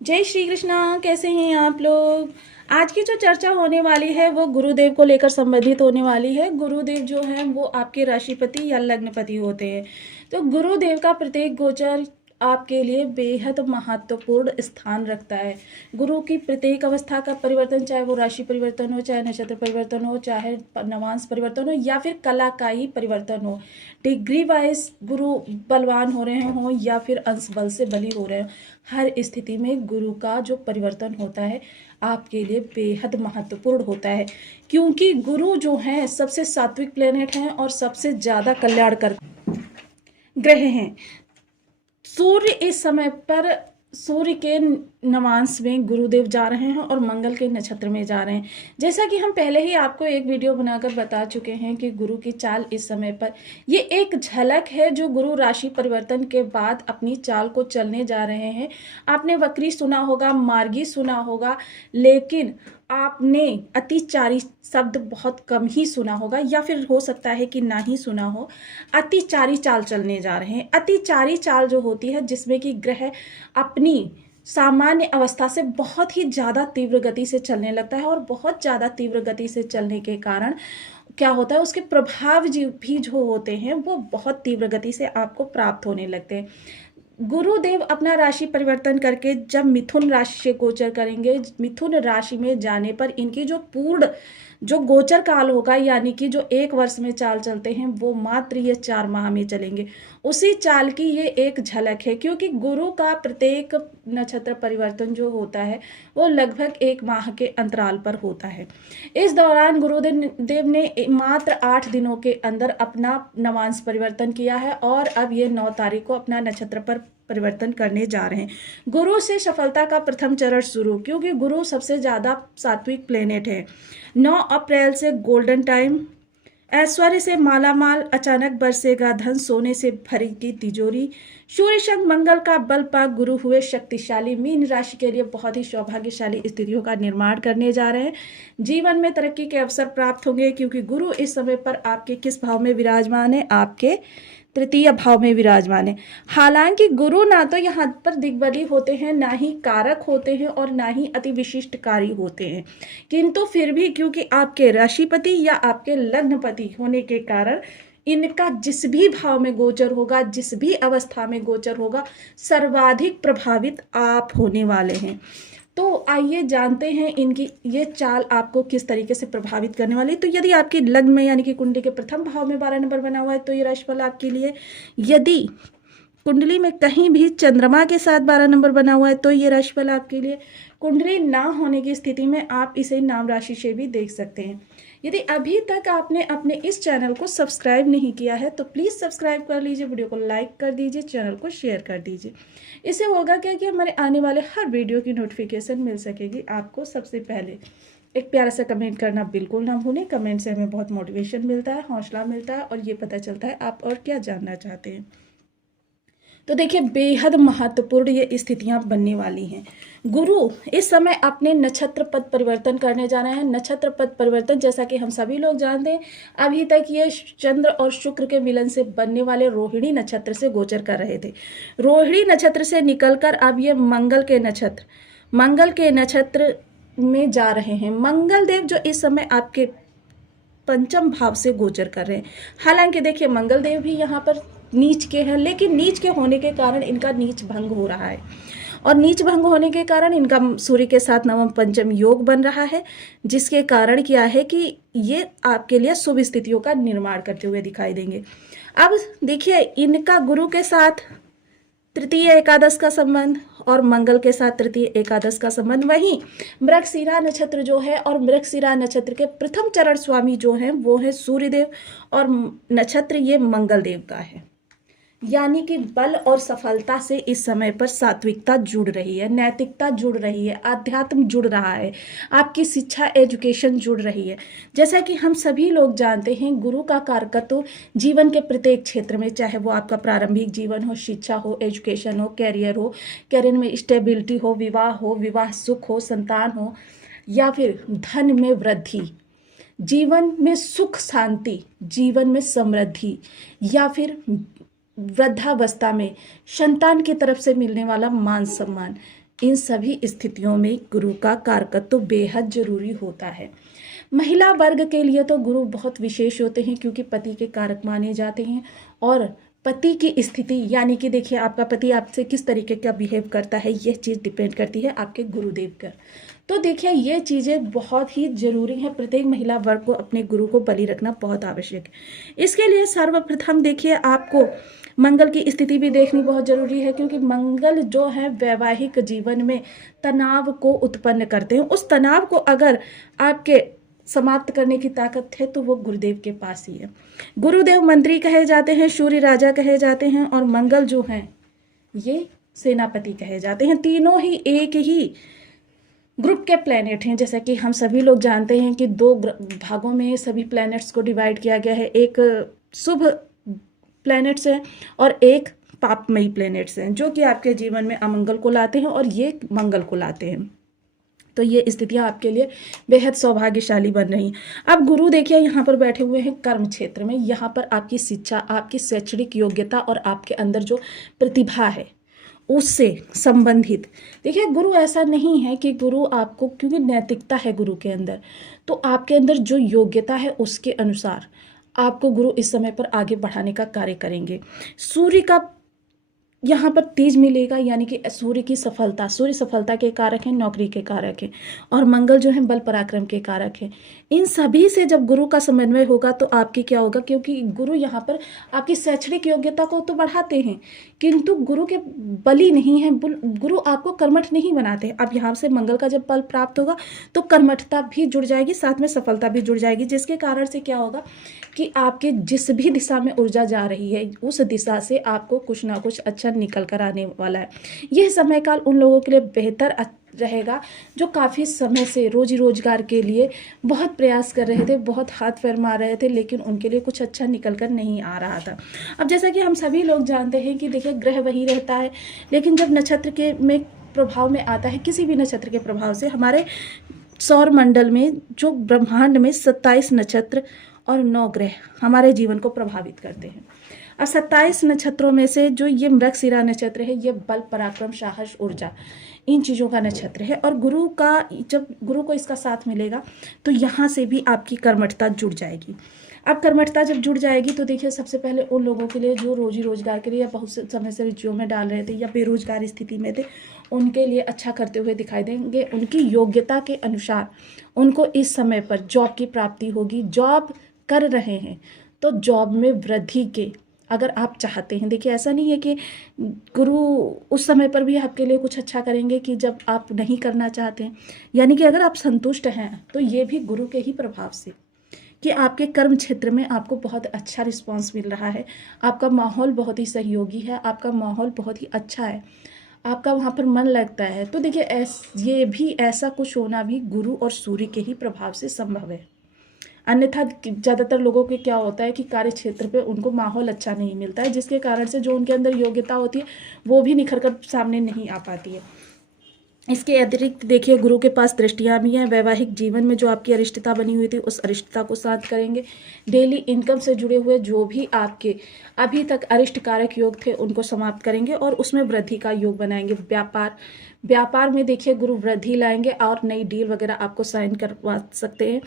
जय श्री कृष्णा। कैसे हैं आप लोग। आज की जो चर्चा होने वाली है वो गुरुदेव को लेकर संबंधित होने वाली है। गुरुदेव जो है वो आपके राशिपति या लग्नपति होते हैं। तो गुरुदेव का प्रत्येक गोचर आपके लिए बेहद महत्वपूर्ण स्थान रखता है। गुरु की प्रत्येक अवस्था का परिवर्तन, चाहे वो राशि परिवर्तन हो, चाहे नक्षत्र परिवर्तन हो, चाहे नवांश परिवर्तन हो या फिर कला का ही परिवर्तन हो, डिग्री वाइज गुरु बलवान हो रहे हों या फिर अंश बल से बली हो रहे हो, हर स्थिति में गुरु का जो परिवर्तन होता है आपके लिए बेहद महत्वपूर्ण होता है। क्योंकि गुरु जो हैं सबसे सात्विक प्लेनेट हैं और सबसे ज़्यादा कल्याणकर ग्रह हैं। सूर्य इस समय पर सूर्य के नवांश में गुरुदेव जा रहे हैं और मंगल के नक्षत्र में जा रहे हैं। जैसा कि हम पहले ही आपको एक वीडियो बनाकर बता चुके हैं कि गुरु की चाल इस समय पर ये एक झलक है जो गुरु राशि परिवर्तन के बाद अपनी चाल को चलने जा रहे हैं। आपने वक्री सुना होगा, मार्गी सुना होगा, लेकिन आपने अतिचारी शब्द बहुत कम ही सुना होगा या फिर हो सकता है कि ना ही सुना हो। अतिचारी चाल चलने जा रहे हैं। अतिचारी चाल जो होती है जिसमें कि ग्रह अपनी सामान्य अवस्था से बहुत ही ज़्यादा तीव्र गति से चलने लगता है और बहुत ज़्यादा तीव्र गति से चलने के कारण क्या होता है, उसके प्रभाव भी जो होते हैं वो बहुत तीव्र गति से आपको प्राप्त होने लगते हैं। गुरुदेव अपना राशि परिवर्तन करके जब मिथुन राशि से गोचर करेंगे, मिथुन राशि में जाने पर इनकी जो पूर्ण जो गोचर काल होगा, यानी कि जो एक वर्ष में चाल चलते हैं वो मात्र ये 4 माह में चलेंगे। उसी चाल की ये एक झलक है, क्योंकि गुरु का प्रत्येक नक्षत्र परिवर्तन जो होता है वो लगभग 1 माह के अंतराल पर होता है। इस दौरान गुरुदेव ने मात्र 8 दिनों के अंदर अपना नवांश परिवर्तन किया है और अब ये 9 तारीख को अपना नक्षत्र पर परिवर्तन करने जा रहे हैं। गुरु से सफलता का प्रथम चरण शुरू, क्योंकि गुरु सबसे ज्यादा सात्विक प्लेनेट है। 9 अप्रैल से गोल्डन टाइम, ऐश्वर्य से मालामाल, अचानक बरसेगा धन, सोने से भरेगी तिजोरी। सूर्य शंख मंगल का बल पा गुरु हुए शक्तिशाली। मीन राशि के लिए बहुत ही सौभाग्यशाली स्थितियों का निर्माण करने जा रहे हैं। जीवन में तरक्की के अवसर प्राप्त होंगे, क्योंकि गुरु इस समय पर आपके किस भाव में विराजमान है, आपके तृतीय भाव में विराजमान है। हालांकि गुरु ना तो यहाँ पर दिग्बली होते हैं, ना ही कारक होते हैं और ना ही अति विशिष्टकारी होते हैं, किंतु फिर भी क्योंकि आपके राशिपति या आपके लग्नपति होने के कारण इनका जिस भी भाव में गोचर होगा, जिस भी अवस्था में गोचर होगा, सर्वाधिक प्रभावित आप होने वाले हैं। तो आइए जानते हैं इनकी ये चाल आपको किस तरीके से प्रभावित करने वाली है। तो यदि आपकी लग्न में यानी कि कुंडली के प्रथम भाव में 12 नंबर बना हुआ है तो ये राशिफल आपके लिए। यदि कुंडली में कहीं भी चंद्रमा के साथ 12 नंबर बना हुआ है तो ये राशिफल आपके लिए। कुंडली ना होने की स्थिति में आप इसे नाम राशि से भी देख सकते हैं। यदि अभी तक आपने अपने इस चैनल को सब्सक्राइब नहीं किया है तो प्लीज़ सब्सक्राइब कर लीजिए, वीडियो को लाइक कर दीजिए, चैनल को शेयर कर दीजिए। इससे होगा क्या कि हमारे आने वाले हर वीडियो की नोटिफिकेशन मिल सकेगी आपको सबसे पहले। एक प्यारा सा कमेंट करना बिल्कुल ना भूलें। कमेंट से हमें बहुत मोटिवेशन मिलता है, हौसला मिलता है और ये पता चलता है आप और क्या जानना चाहते हैं। तो देखिए बेहद महत्वपूर्ण ये स्थितियां बनने वाली हैं। गुरु इस समय अपने नक्षत्र पद परिवर्तन करने जा रहे हैं। नक्षत्र पद परिवर्तन जैसा कि हम सभी लोग जानते हैं, अभी तक ये चंद्र और शुक्र के मिलन से बनने वाले रोहिणी नक्षत्र से गोचर कर रहे थे। रोहिणी नक्षत्र से निकलकर अब ये मंगल के नक्षत्र में जा रहे हैं। मंगल देव जो इस समय आपके पंचम भाव से गोचर कर रहे हैं। हालांकि देखिए मंगल देव भी यहाँ पर नीच के हैं, लेकिन नीच के होने के कारण इनका नीच भंग हो रहा है और नीच भंग होने के कारण इनका सूर्य के साथ नवम पंचम योग बन रहा है, जिसके कारण क्या है कि ये आपके लिए शुभ स्थितियों का निर्माण करते हुए दिखाई देंगे। अब देखिए इनका गुरु के साथ तृतीय एकादश का संबंध और मंगल के साथ तृतीय एकादश का संबंध। वहीं मृगशिरा नक्षत्र जो है और मृगशिरा नक्षत्र के प्रथम चरण स्वामी जो हैं वो है सूर्यदेव और नक्षत्र ये मंगल देव का है। यानी कि बल और सफलता से इस समय पर सात्विकता जुड़ रही है, नैतिकता जुड़ रही है, आध्यात्म जुड़ रहा है, आपकी शिक्षा एजुकेशन जुड़ रही है। जैसा कि हम सभी लोग जानते हैं गुरु का कारकत्व जीवन के प्रत्येक क्षेत्र में, चाहे वो आपका प्रारंभिक जीवन हो, शिक्षा हो, एजुकेशन हो, कैरियर में स्टेबिलिटी हो, विवाह सुख हो, संतान हो, या फिर धन में वृद्धि, जीवन में सुख शांति, जीवन में समृद्धि, या फिर वृद्धावस्था में संतान की तरफ से मिलने वाला मान सम्मान, इन सभी स्थितियों में गुरु का कारकत्व तो बेहद जरूरी होता है। महिला वर्ग के लिए तो गुरु बहुत विशेष होते हैं, क्योंकि पति के कारक माने जाते हैं। और पति की स्थिति, यानी कि देखिए आपका पति आपसे किस तरीके का बिहेव करता है, यह चीज़ डिपेंड करती है आपके गुरुदेव पर। तो देखिए ये चीज़ें बहुत ही जरूरी हैं। प्रत्येक महिला वर्ग को अपने गुरु को बलि रखना बहुत आवश्यक है। इसके लिए सर्वप्रथम देखिए आपको मंगल की स्थिति भी देखनी बहुत जरूरी है, क्योंकि मंगल जो है वैवाहिक जीवन में तनाव को उत्पन्न करते हैं। उस तनाव को अगर आपके समाप्त करने की ताकत है तो वो गुरुदेव के पास ही है। गुरुदेव मंत्री कहे जाते हैं, सूर्य राजा कहे जाते हैं, और मंगल जो हैं ये सेनापति कहे जाते हैं। तीनों ही एक ही ग्रुप के प्लैनेट हैं। जैसा कि हम सभी लोग जानते हैं कि दो भागों में सभी प्लैनेट्स को डिवाइड किया गया है। एक शुभ प्लैनेट्स हैं और एक पापमयी प्लैनेट्स हैं, जो कि आपके जीवन में अमंगल को लाते हैं और ये मंगल को लाते हैं। तो ये स्थितियां आपके लिए बेहद सौभाग्यशाली बन रही हैं। अब गुरु देखिए यहाँ पर बैठे हुए हैं कर्म क्षेत्र में। यहाँ पर आपकी शिक्षा, आपकी शैक्षणिक योग्यता और आपके अंदर जो प्रतिभा है उससे संबंधित। देखिए गुरु ऐसा नहीं है कि गुरु आपको, क्योंकि नैतिकता है गुरु के अंदर, तो आपके अंदर जो योग्यता है उसके अनुसार आपको गुरु इस समय पर आगे बढ़ाने का कार्य करेंगे। सूर्य का यहाँ पर तेज मिलेगा, यानी कि सूर्य की सफलता, सूर्य सफलता के कारक हैं, नौकरी के कारक हैं, और मंगल जो है बल पराक्रम के कारक हैं। इन सभी से जब गुरु का समन्वय होगा तो आपकी क्या होगा, क्योंकि गुरु यहाँ पर आपकी शैक्षणिक योग्यता को तो बढ़ाते हैं, किंतु गुरु के बली नहीं है, गुरु आपको कर्मठ नहीं बनाते। अब यहाँ से मंगल का जब बल प्राप्त होगा तो कर्मठता भी जुड़ जाएगी, साथ में सफलता भी जुड़ जाएगी, जिसके कारण से क्या होगा कि आपके जिस भी दिशा में ऊर्जा जा रही है उस दिशा से आपको कुछ ना कुछ अच्छा निकल कर आने वाला है। यह समय काल उन लोगों के लिए बेहतर रहेगा जो काफ़ी समय से रोजी रोजगार के लिए बहुत प्रयास कर रहे थे, बहुत हाथ पैर मार रहे थे, लेकिन उनके लिए कुछ अच्छा निकल कर नहीं आ रहा था। अब जैसा कि हम सभी लोग जानते हैं कि देखिए ग्रह वही रहता है, लेकिन जब नक्षत्र के में प्रभाव में आता है, किसी भी नक्षत्र के प्रभाव से, हमारे सौर मंडल में जो ब्रह्मांड में 27 नक्षत्र और 9 ग्रह हमारे जीवन को प्रभावित करते हैं। अब 27 नक्षत्रों में से जो ये मृगशिरा नक्षत्र है, ये बल पराक्रम साहस ऊर्जा इन चीज़ों का नक्षत्र है, और गुरु का जब गुरु को इसका साथ मिलेगा तो यहाँ से भी आपकी कर्मठता जुड़ जाएगी। अब कर्मठता जब जुड़ जाएगी तो देखिए सबसे पहले उन लोगों के लिए जो रोजी रोजगार के लिए या बहुत से समय से रुचियों में डाल रहे थे या बेरोजगार स्थिति में थे, उनके लिए अच्छा करते हुए दिखाई देंगे। उनकी योग्यता के अनुसार उनको इस समय पर जॉब की प्राप्ति होगी। जॉब कर रहे हैं तो जॉब में वृद्धि के अगर आप चाहते हैं, देखिए ऐसा नहीं है कि गुरु उस समय पर भी आपके लिए कुछ अच्छा करेंगे कि जब आप नहीं करना चाहते हैं, यानी कि अगर आप संतुष्ट हैं तो ये भी गुरु के ही प्रभाव से कि आपके कर्म क्षेत्र में आपको बहुत अच्छा रिस्पांस मिल रहा है, आपका माहौल बहुत ही सहयोगी है, आपका माहौल बहुत ही अच्छा है, आपका वहाँ पर मन लगता है। तो देखिए ये भी ऐसा कुछ होना भी गुरु और सूर्य के ही प्रभाव से संभव है। अन्यथा ज़्यादातर लोगों के क्या होता है कि कार्य क्षेत्र पे उनको माहौल अच्छा नहीं मिलता है, जिसके कारण से जो उनके अंदर योग्यता होती है वो भी निखर कर सामने नहीं आ पाती है। इसके अतिरिक्त देखिए गुरु के पास दृष्टियां भी हैं। वैवाहिक जीवन में जो आपकी अरिष्टता बनी हुई थी उस अरिष्टता को शांत करेंगे। डेली इनकम से जुड़े हुए जो भी आपके अभी तक अरिष्ट कारक योग थे उनको समाप्त करेंगे और उसमें वृद्धि का योग बनाएंगे। व्यापार में देखिए गुरु वृद्धि लाएंगे और नई डील वगैरह आपको साइन करवा सकते हैं।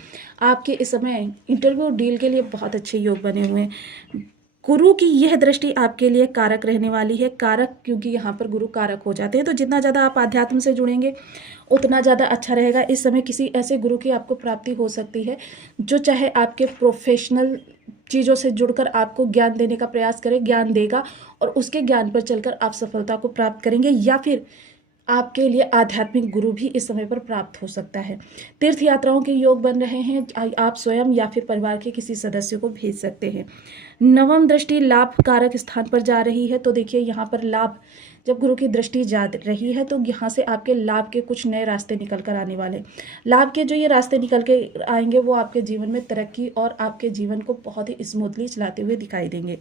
आपके इस समय इंटरव्यू डील के लिए बहुत अच्छे योग बने हुए हैं। गुरु की यह दृष्टि आपके लिए कारक रहने वाली है। कारक क्योंकि यहाँ पर गुरु कारक हो जाते हैं, तो जितना ज़्यादा आप आध्यात्म से जुड़ेंगे उतना ज़्यादा अच्छा रहेगा। इस समय किसी ऐसे गुरु की आपको प्राप्ति हो सकती है जो चाहे आपके प्रोफेशनल चीज़ों से जुड़कर आपको ज्ञान देने का प्रयास करे, ज्ञान देगा और उसके ज्ञान पर चलकर आप सफलता को प्राप्त करेंगे, या फिर आपके लिए आध्यात्मिक गुरु भी इस समय पर प्राप्त हो सकता है। तीर्थ यात्राओं के योग बन रहे हैं, आप स्वयं या फिर परिवार के किसी सदस्य को भेज सकते हैं। नवम दृष्टि लाभ कारक स्थान पर जा रही है, तो देखिए यहाँ पर लाभ जब गुरु की दृष्टि जा रही है तो यहाँ से आपके लाभ के कुछ नए रास्ते निकल कर आने वाले। लाभ के जो ये रास्ते निकल के आएंगे वो आपके जीवन में तरक्की और आपके जीवन को बहुत ही स्मूथली चलाते हुए दिखाई देंगे।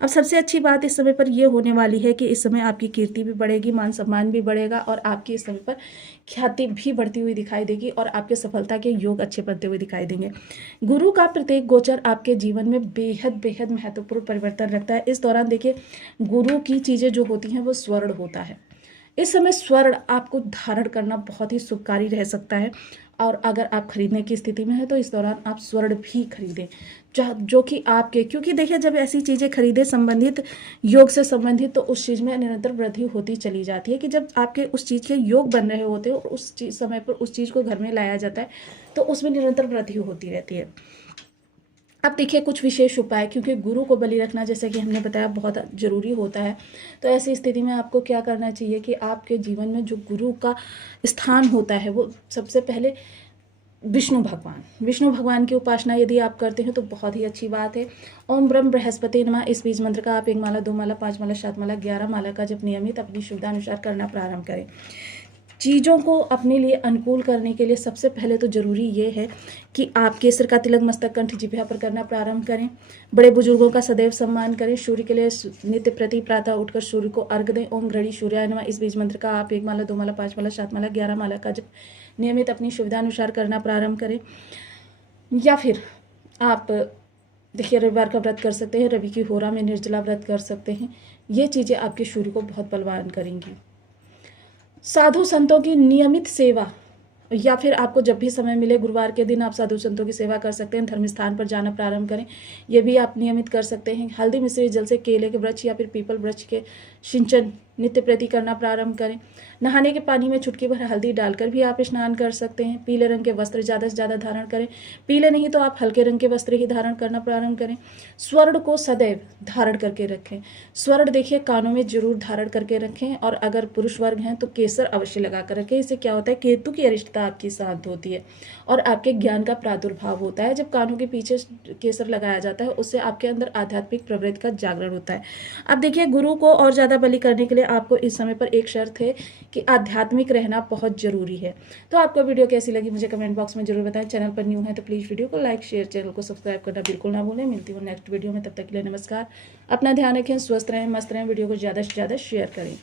अब सबसे अच्छी बात इस समय पर यह होने वाली है कि इस समय आपकी कीर्ति भी बढ़ेगी, मान सम्मान भी बढ़ेगा और आपकी इस समय पर ख्याति भी बढ़ती हुई दिखाई देगी और आपके सफलता के योग अच्छे बनते हुए दिखाई देंगे। गुरु का प्रत्येक गोचर आपके जीवन में बेहद महत्वपूर्ण परिवर्तन रखता है। इस दौरान देखिए गुरु की चीज़ें जो होती हैं वो स्वर्ण होता है, इस समय स्वर्ण आपको धारण करना बहुत ही शुभकारी रह सकता है। और अगर आप खरीदने की स्थिति में है तो इस दौरान आप स्वर्ण भी खरीदें, जो कि आपके, क्योंकि देखिए जब ऐसी चीज़ें खरीदे संबंधित योग से संबंधित, तो उस चीज़ में निरंतर वृद्धि होती चली जाती है कि जब आपके उस चीज़ के योग बन रहे होते हैं और उस चीज़ समय पर उस चीज़ को घर में लाया जाता है तो उसमें निरंतर वृद्धि होती रहती है। अब देखिए कुछ विशेष उपाय, क्योंकि गुरु को बलि रखना जैसे कि हमने बताया बहुत ज़रूरी होता है। तो ऐसी स्थिति में आपको क्या करना चाहिए कि आपके जीवन में जो गुरु का स्थान होता है वो सबसे पहले विष्णु भगवान की उपासना यदि आप करते हैं तो बहुत ही अच्छी बात है। ओम ब्रह्म बृहस्पति नमः, इस बीज मंत्र का आप 1 माला 2 माला 5 माला 7 माला 11 माला का जब नियमित अपनी सुविधानुसार करना प्रारंभ करें। चीज़ों को अपने लिए अनुकूल करने के लिए सबसे पहले तो ज़रूरी ये है कि आप केसर का तिलक मस्तक कंठ जिह्वा पर करना प्रारंभ करें। बड़े बुजुर्गों का सदैव सम्मान करें। सूर्य के लिए नित्य प्रति प्रातः उठकर सूर्य को अर्घ दें। ओम घड़ी सूर्याय नमः, इस बीज मंत्र का आप 1 माला 2 माला 5 माला 7 माला 11 माला का जब नियमित अपनी सुविधानुसार करना प्रारंभ करें। या फिर आप देखिए रविवार का व्रत कर सकते हैं, रवि की होरा में निर्जला व्रत कर सकते हैं। ये चीज़ें आपके सूर्य को बहुत बलवान करेंगी। साधु संतों की नियमित सेवा, या फिर आपको जब भी समय मिले गुरुवार के दिन आप साधु संतों की सेवा कर सकते हैं। धर्म स्थान पर जाना प्रारंभ करें, ये भी आप नियमित कर सकते हैं। हल्दी मिश्रित जल से केले के वृक्ष या फिर पीपल वृक्ष के सिंचन नित्य प्रति करना प्रारंभ करें। नहाने के पानी में चुटकी भर हल्दी डालकर भी आप स्नान कर सकते हैं। पीले रंग के वस्त्र ज़्यादा से ज़्यादा धारण करें, पीले नहीं तो आप हल्के रंग के वस्त्र ही धारण करना प्रारंभ करें। स्वर्ण को सदैव धारण करके रखें। स्वर्ण देखिए कानों में जरूर धारण करके रखें, और अगर पुरुष वर्ग हैं तो केसर अवश्य लगा कर रखें। इससे क्या होता है, केतु की अरिष्टता आपकी शांत होती है और आपके ज्ञान का प्रादुर्भाव होता है। जब कानों के पीछे केसर लगाया जाता है उससे आपके अंदर आध्यात्मिक प्रवृत्ति का जागरण होता है। अब देखिए गुरु को और ज़्यादा बलि करने के लिए आपको इस समय पर एक शर्त है कि आध्यात्मिक रहना बहुत जरूरी है। तो आपको वीडियो कैसी लगी मुझे कमेंट बॉक्स में जरूर बताएं। चैनल पर न्यू है तो प्लीज़ वीडियो को लाइक शेयर, चैनल को सब्सक्राइब करना बिल्कुल ना भूलें। मिलती हूँ नेक्स्ट वीडियो में, तब तक के लिए नमस्कार। अपना ध्यान रखें, स्वस्थ रहें, मस्त रहें। वीडियो को ज़्यादा से ज़्यादा शेयर करें।